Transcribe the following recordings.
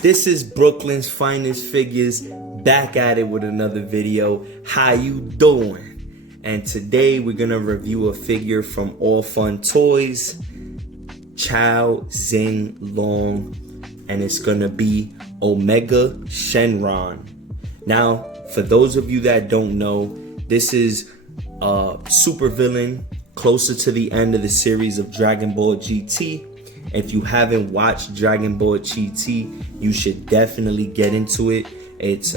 This is Brooklyn's finest figures, back at it with another video. How you doing? And today we're gonna review a figure from All Fun Toys, Chow Xing Long, and it's gonna be Omega Shenron. Now, for those of you that don't know, this is a super villain closer to the end of the series of Dragon Ball GT. If you haven't watched Dragon Ball GT, you should definitely get into it. It's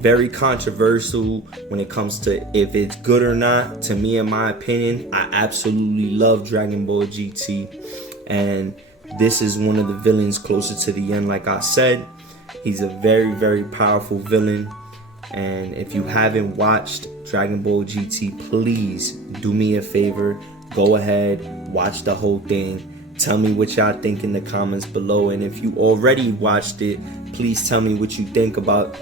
very controversial when it comes to if it's good or not. To me, in my opinion, I absolutely love Dragon Ball GT. And this is one of the villains closer to the end, like I said. He's a very, very powerful villain. And if you haven't watched Dragon Ball GT, please do me a favor. Go ahead, watch the whole thing. Tell me what y'all think in the comments below. And if you already watched it, please tell me what you think about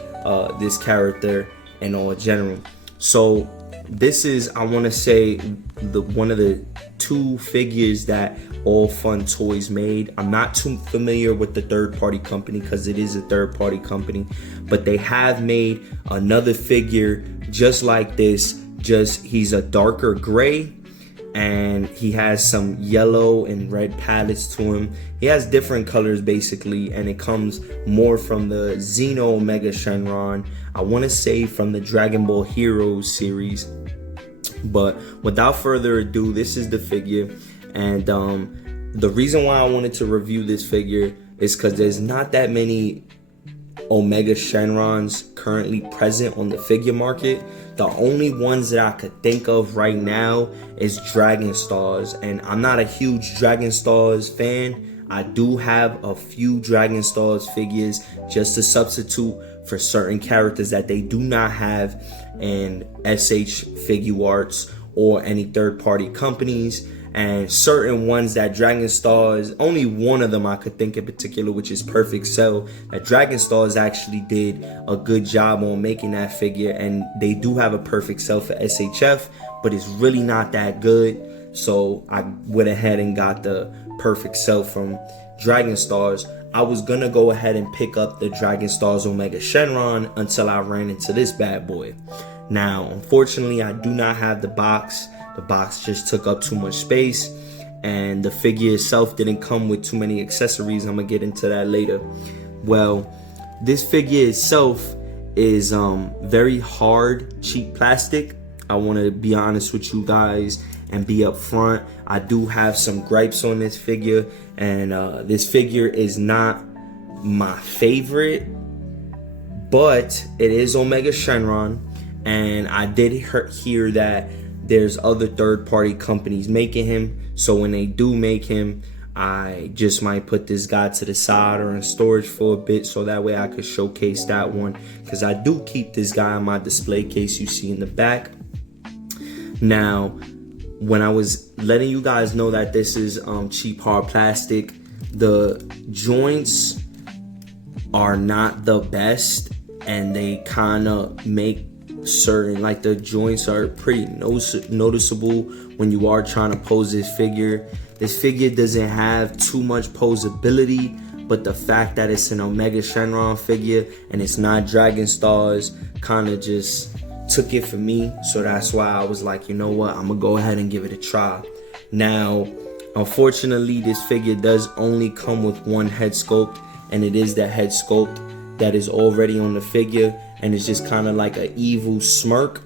this character and all general. So this is, I want to say, one of the two figures that All Fun Toys made. I'm not too familiar with the third-party company because it is a third-party company, but they have made another figure just like this. Just he's a darker gray, and he has some yellow and red palettes to him. He has different colors basically, and it comes more from the Xeno Omega Shenron. I want to say from the Dragon Ball Heroes series. But without further ado, this is the figure. And the reason why I wanted to review this figure is because there's not that many Omega Shenrons currently present on the figure market. The only ones that I could think of right now is Dragon Stars, and I'm not a huge Dragon Stars fan. I do have a few Dragon Stars figures just to substitute for certain characters that they do not have in SH Figure Arts or any third-party companies. And certain ones that Dragon Stars, only one of them I could think in particular, which is Perfect Cell, that Dragon Stars actually did a good job on making that figure. And they do have a Perfect Cell for SHF, but it's really not that good. So I went ahead and got the Perfect Cell from Dragon Stars. I was gonna go ahead and pick up the Dragon Stars Omega Shenron until I ran into this bad boy. Now, unfortunately, I do not have the box. The box just took up too much space, and the figure itself didn't come with too many accessories. I'm gonna get into that later. Well, this figure itself is very hard, cheap plastic. I want to be honest with you guys and be upfront. I do have some gripes on this figure, and this figure is not my favorite, but it is Omega Shenron, and I did hear that there's other third-party companies making him. So when they do make him, I just might put this guy to the side or in storage for a bit, so that way I could showcase that one, because I do keep this guy in my display case you see in the back. Now, when I was letting you guys know that this is cheap hard plastic, the joints are not the best, and they kind of make certain, like, the joints are pretty noticeable when you are trying to pose this figure. This figure doesn't have too much posability, but the fact that it's an Omega Shenron figure and it's not Dragon Stars kind of just took it for me. So that's why I was like, you know what, I'm gonna go ahead and give it a try. Now, unfortunately, this figure does only come with one head sculpt, and it is the head sculpt that is already on the figure, and it's just kind of like an evil smirk.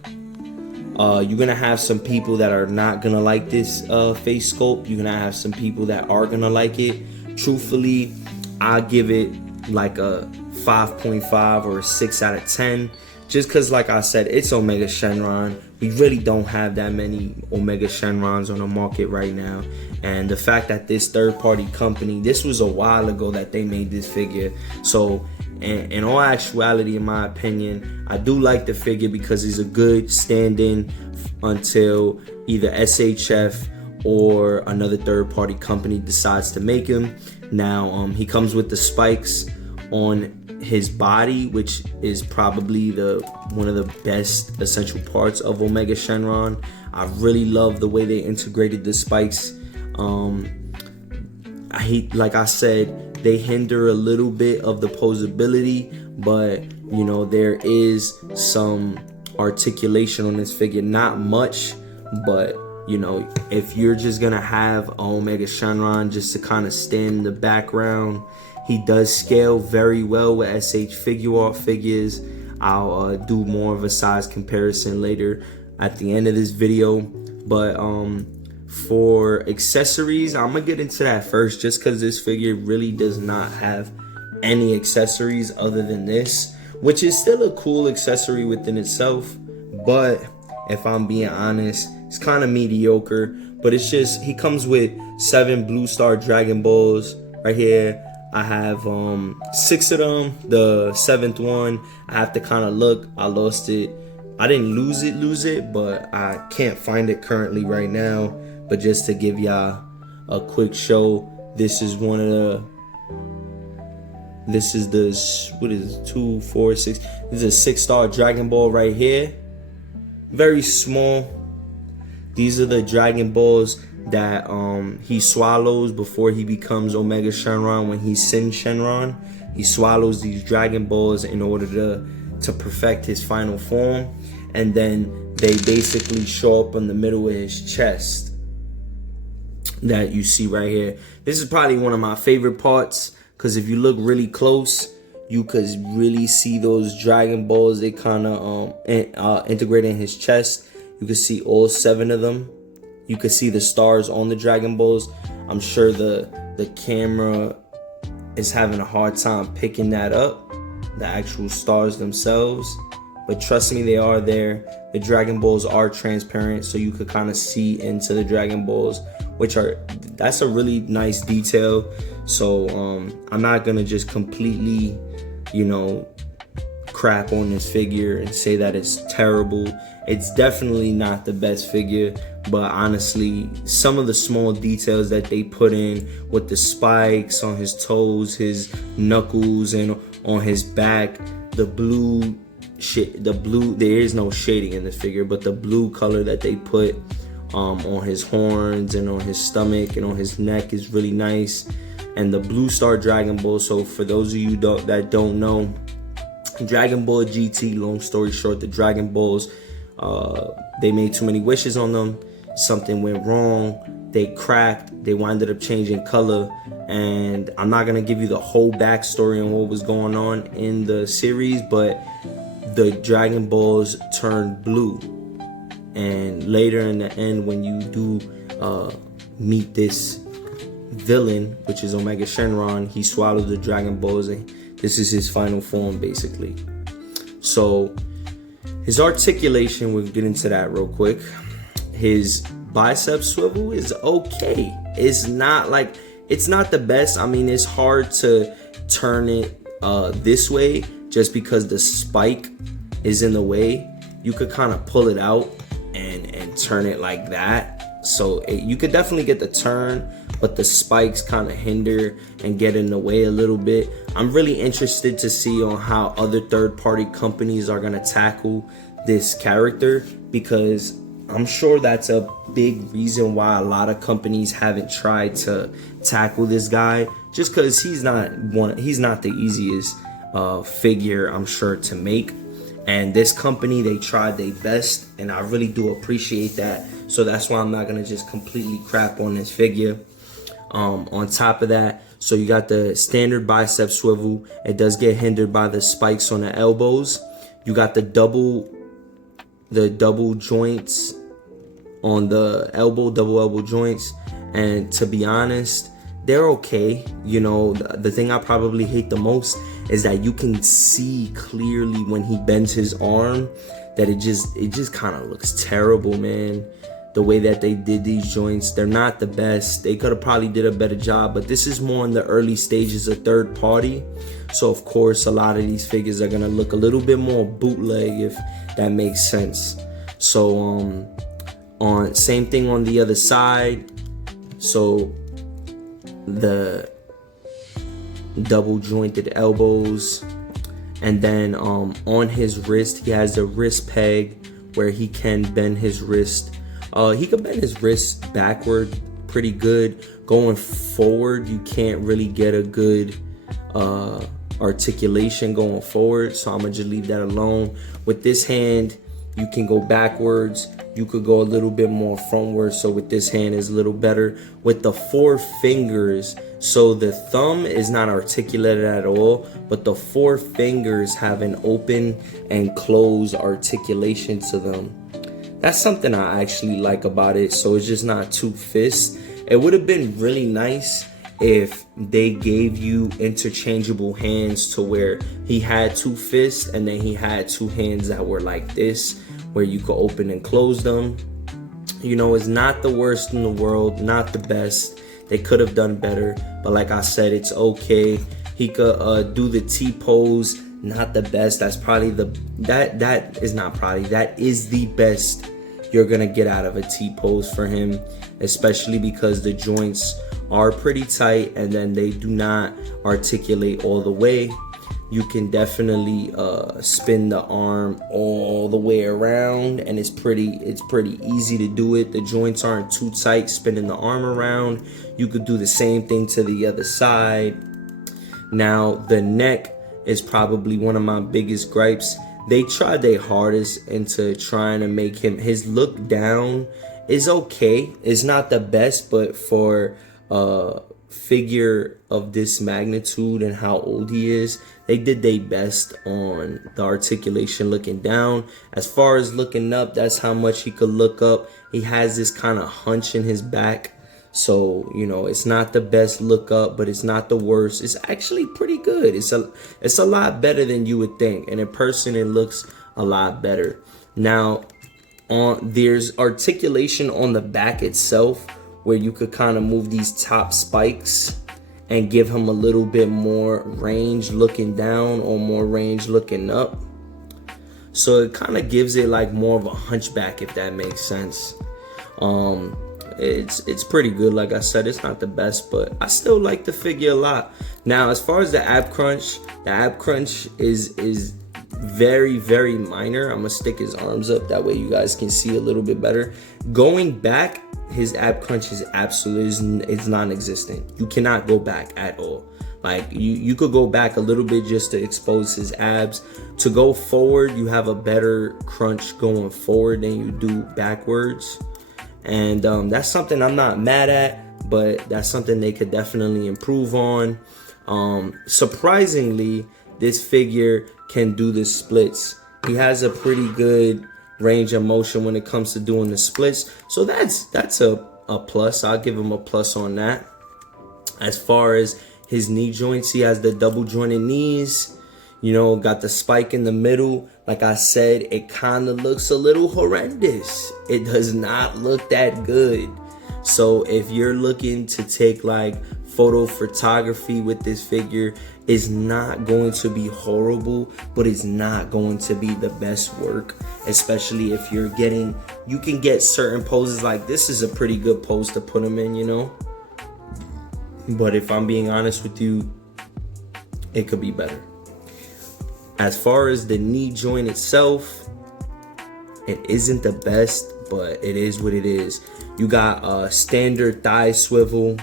You're gonna have some people that are not gonna like this face sculpt. You're gonna have some people that are gonna like it. Truthfully, I give it like a 5.5 or a 6 out of 10, just because, like I said, it's Omega Shenron. We really don't have that many Omega Shenrons on the market right now, and the fact that this third-party company, this was a while ago that they made this figure. So in all actuality, in my opinion, I do like the figure because he's a good stand-in until either SHF or another third-party company decides to make him. Now, he comes with the spikes on his body, which is probably one of the best essential parts of Omega Shenron. I really love the way they integrated the spikes. Like I said, they hinder a little bit of the posability, but you know, there is some articulation on this figure. Not much, but you know, if you're just gonna have a Omega Shenron just to kind of stand in the background, he does scale very well with SH Figure Art figures. I'll do more of a size comparison later at the end of this video. But for accessories, I'm gonna get into that first, just because this figure really does not have any accessories other than this, which is still a cool accessory within itself. But if I'm being honest, it's kind of mediocre. But it's just, he comes with 7 Blue Star Dragon Balls right here. I have 6 of them. The 7th one, I have to kind of look. I lost it. I didn't lose it, but I can't find it currently right now. But just to give y'all a quick show, this is one of the, this is the, what is it, 2, 4, 6. This is a 6-star Dragon Ball right here. Very small. These are the Dragon Balls that he swallows before he becomes Omega Shenron. When he's Sin Shenron, he swallows these Dragon Balls in order to perfect his final form, and then they basically show up in the middle of his chest that you see right here. This is probably one of my favorite parts, because if you look really close, you could really see those Dragon Balls. They kind of integrate in his chest. You can see all 7 of them. You can see the stars on the Dragon Balls. I'm sure the camera is having a hard time picking that up, the actual stars themselves. But trust me, they are there. The Dragon Balls are transparent, so you could kind of see into the Dragon Balls, that's a really nice detail. So I'm not gonna just completely, you know, crap on this figure and say that it's terrible. It's definitely not the best figure, but honestly, some of the small details that they put in with the spikes on his toes, his knuckles, and on his back, the blue, there is no shading in this figure, but the blue color that they put on his horns and on his stomach and on his neck is really nice. And the Blue Star Dragon Ball, so for those of you that don't know, Dragon Ball GT, long story short, the Dragon Balls, they made too many wishes on them. Something went wrong. They cracked. They wound up changing color. And I'm not going to give you the whole backstory on what was going on in the series, but the Dragon Balls turned blue. And later in the end, when you do meet this villain, which is Omega Shenron, he swallows the Dragon Balls, and this is his final form, basically. So his articulation, we'll get into that real quick. His bicep swivel is okay. It's not the best. I mean, it's hard to turn it this way just because the spike is in the way. You could kind of pull it out and turn it like that. So you could definitely get the turn, but the spikes kind of hinder and get in the way a little bit. I'm really interested to see on how other third-party companies are going to tackle this character, because I'm sure that's a big reason why a lot of companies haven't tried to tackle this guy, just because he's not the easiest figure, I'm sure, to make. And this company, they tried their best, and I really do appreciate that. So that's why I'm not gonna just completely crap on this figure. On top of that, so you got the standard bicep swivel. It does get hindered by the spikes on the elbows. You got the double joints on the double elbow joints, and to be honest, they're okay. You know, the thing I probably hate the most is that you can see clearly when he bends his arm that it just kind of looks terrible, man. The way that they did these joints, they're not the best. They could have probably did a better job, but this is more in the early stages of third party. So of course, a lot of these figures are gonna look a little bit more bootleg, if that makes sense. So on same thing on the other side. So the double jointed elbows, and then on his wrist he has a wrist peg where he can bend his wrist. He can bend his wrist backward pretty good. Going forward, you can't really get a good articulation going forward, so I'm gonna just leave that alone. With this hand, you can go backwards, you could go a little bit more frontwards, so with this hand is a little better. With the 4 fingers, so the thumb is not articulated at all, but the 4 fingers have an open and close articulation to them. That's something I actually like about it, so it's just not 2 fists. It would have been really nice if they gave you interchangeable hands to where he had 2 fists and then he had 2 hands that were like this, where you could open and close them. You know, it's not the worst in the world, not the best. They could have done better, but like I said, it's okay. He could do the T pose, not the best. That's probably that is the best you're gonna get out of a T pose for him, especially because the joints are pretty tight and then they do not articulate all the way. You can definitely spin the arm all the way around, and it's pretty easy to do it. The joints aren't too tight spinning the arm around. You could do the same thing to the other side. Now the neck is probably one of my biggest gripes. They tried their hardest into trying to make his look down is okay. It's not the best, but for figure of this magnitude and how old he is, they did their best on the articulation looking down. As far as looking up, that's how much he could look up. He has this kind of hunch in his back, so you know, it's not the best look up, but it's not the worst. It's actually pretty good. It's a lot better than you would think, and in person it looks a lot better. Now there's articulation on the back itself, where you could kind of move these top spikes and give him a little bit more range looking down or more range looking up. So it kind of gives it like more of a hunchback, if that makes sense. It's pretty good. Like I said, it's not the best, but I still like the figure a lot. Now, as far as the ab crunch is very, very minor. I'm gonna stick his arms up, that way you guys can see a little bit better. Going back, his ab crunch is absolutely, it's non-existent. You cannot go back at all. Like you could go back a little bit just to expose his abs. To go forward, you have a better crunch going forward than you do backwards, and that's something I'm not mad at, but that's something they could definitely improve on. Surprisingly, this figure can do the splits. He has a pretty good range of motion when it comes to doing the splits, so that's a plus. I'll give him a plus on that. As far as his knee joints, he has the double jointed knees, you know, got the spike in the middle. Like I said, it kind of looks a little horrendous. It does not look that good. So if you're looking to take like photo photography with this figure, is not going to be horrible, but it's not going to be the best work, especially if you can get certain poses. Like this is a pretty good pose to put him in, you know, but if I'm being honest with you, it could be better. As far as the knee joint itself, it isn't the best, but it is what it is. You got a standard thigh swivel.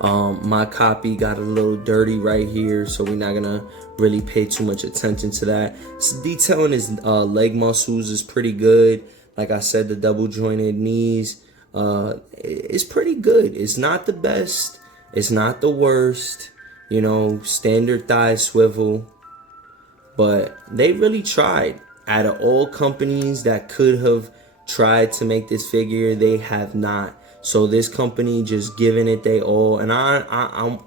My copy got a little dirty right here, so we're not gonna really pay too much attention to that. So detailing his leg muscles is pretty good. Like I said, the double jointed knees is pretty good. It's not the best, it's not the worst, you know, standard thigh swivel, but they really tried. Out of all companies that could have tried to make this figure, they have not. So this company just giving it they all, and I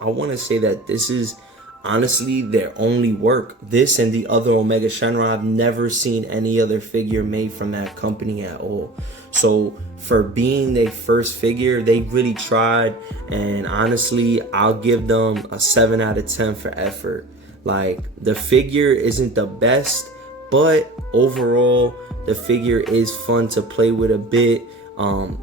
want to say that this is honestly their only work. This and the other Omega Shenron, I've never seen any other figure made from that company at all. So for being their first figure, they really tried, and honestly, I'll give them a 7 out of 10 for effort. Like the figure isn't the best, but overall the figure is fun to play with a bit.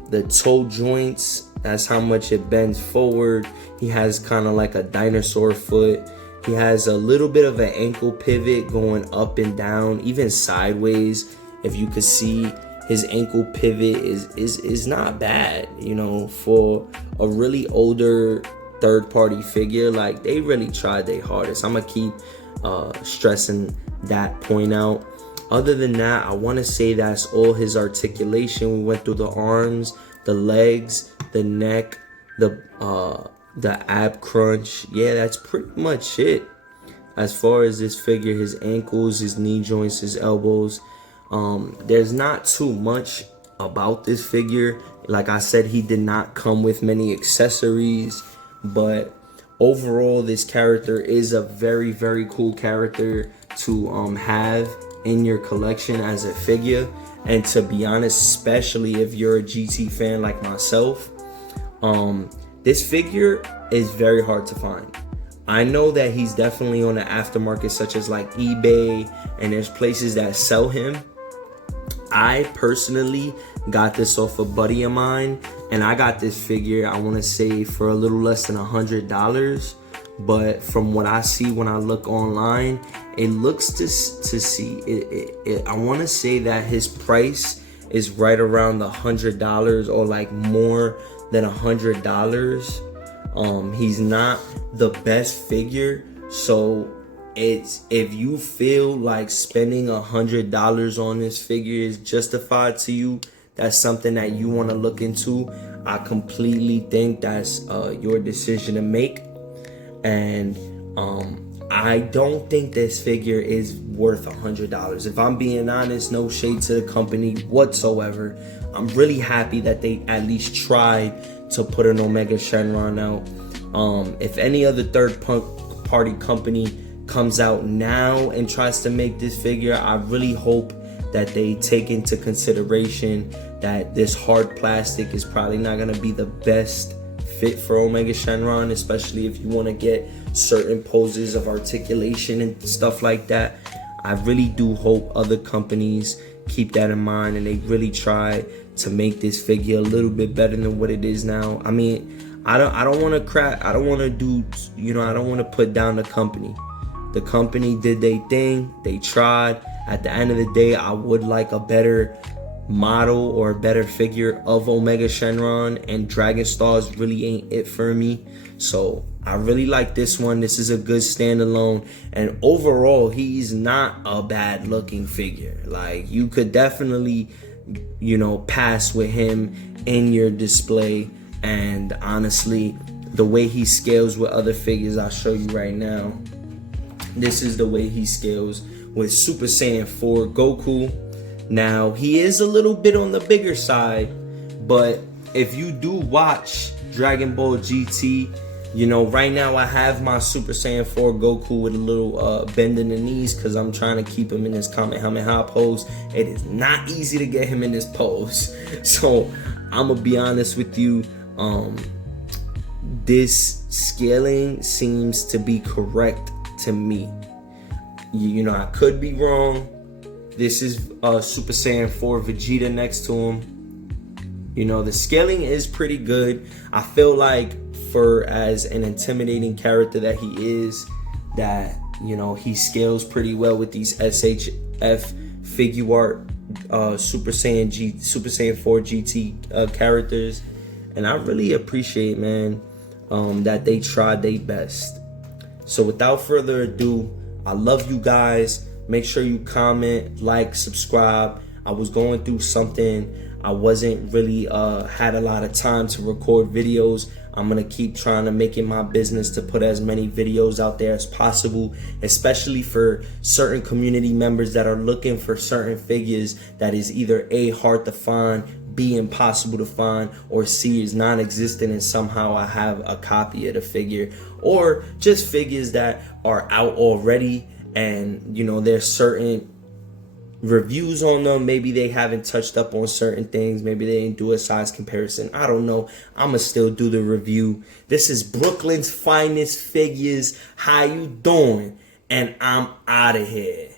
The toe joints, that's how much it bends forward. He has kind of like a dinosaur foot. He has a little bit of an ankle pivot going up and down, even sideways. If you could see, his ankle pivot is not bad, you know, for a really older third-party figure. Like, they really tried their hardest. I'm gonna keep stressing that point out. Other than that, I want to say that's all his articulation. We went through the arms, the legs, the neck, the ab crunch. Yeah, that's pretty much it. As far as this figure, his ankles, his knee joints, his elbows, there's not too much about this figure. Like I said, he did not come with many accessories, but overall, this character is a very, very cool character to have in your collection as a figure. And to be honest, especially if you're a GT fan like myself, this figure is very hard to find. I know that he's definitely on the aftermarket, such as like eBay, and there's places that sell him. I personally got this off a buddy of mine, and I got this figure, I want to say, for a little less than $100. But from what I see when I look online, it looks to see it. I want to say that his price is right around the $100 or like more than $100. He's not the best figure, so it's, if you feel like spending $100 on this figure is justified to you, that's something that you want to look into. I completely think that's your decision to make. And I don't think this figure is worth $100. If I'm being honest, no shade to the company whatsoever. I'm really happy that they at least tried to put an Omega Shenron out. If any other third-party company comes out now and tries to make this figure, I really hope that they take into consideration that this hard plastic is probably not going to be the best fit for Omega Shenron, especially if you want to get certain poses of articulation and stuff like that. I really do hope other companies keep that in mind and they really try to make this figure a little bit better than what it is now. I mean, I don't want to crack, I don't want to do, you know, I don't want to put down the company. The company did their thing, they tried. At the end of the day, I would like a better model or a better figure of Omega Shenron, and Dragon Stars really ain't it for me. So I really like this one. This is a good standalone, and overall he's not a bad looking figure. Like, you could definitely, you know, pass with him in your display. And honestly, the way he scales with other figures, I'll show you right now. This is the way he scales with Super Saiyan 4 Goku. Now, he is a little bit on the bigger side, but if you do watch Dragon Ball GT, you know, right now I have my Super Saiyan 4 Goku with a little bend in the knees because I'm trying to keep him in his Kamehameha pose. It is not easy to get him in this pose. So, I'm going to be honest with you. This scaling seems to be correct to me. You know, I could be wrong. This is Super Saiyan 4 Vegeta next to him. You know, the scaling is pretty good. I feel like for as an intimidating character that he is, that, you know, he scales pretty well with these SHF figure art Super Saiyan 4 GT characters. And I really appreciate, man, that they tried their best. So without further ado, I love you guys. Make sure you comment, like, subscribe. I was going through something. I wasn't really had a lot of time to record videos. I'm gonna keep trying to make it my business to put as many videos out there as possible, especially for certain community members that are looking for certain figures that is either A, hard to find, B, impossible to find, or C, is non-existent and somehow I have a copy of the figure, or just figures that are out already and, you know, there's certain reviews on them. Maybe they haven't touched up on certain things. Maybe they didn't do a size comparison. I don't know. I'ma still do the review. This is Brooklyn's finest figures. How you doing? And I'm out of here.